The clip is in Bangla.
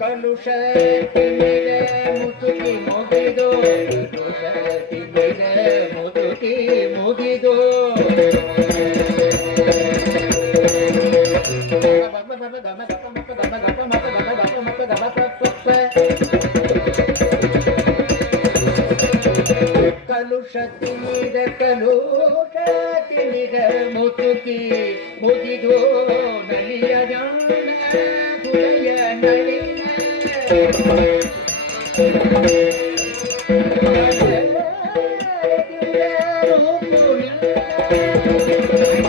ಕಲುಷತಿನಿದ ಕಲುಷತಿನಿದ ಮುತುಕಿ ಮುಗಿದೋ ನಲಿಯ ಜಾಣ Thank you.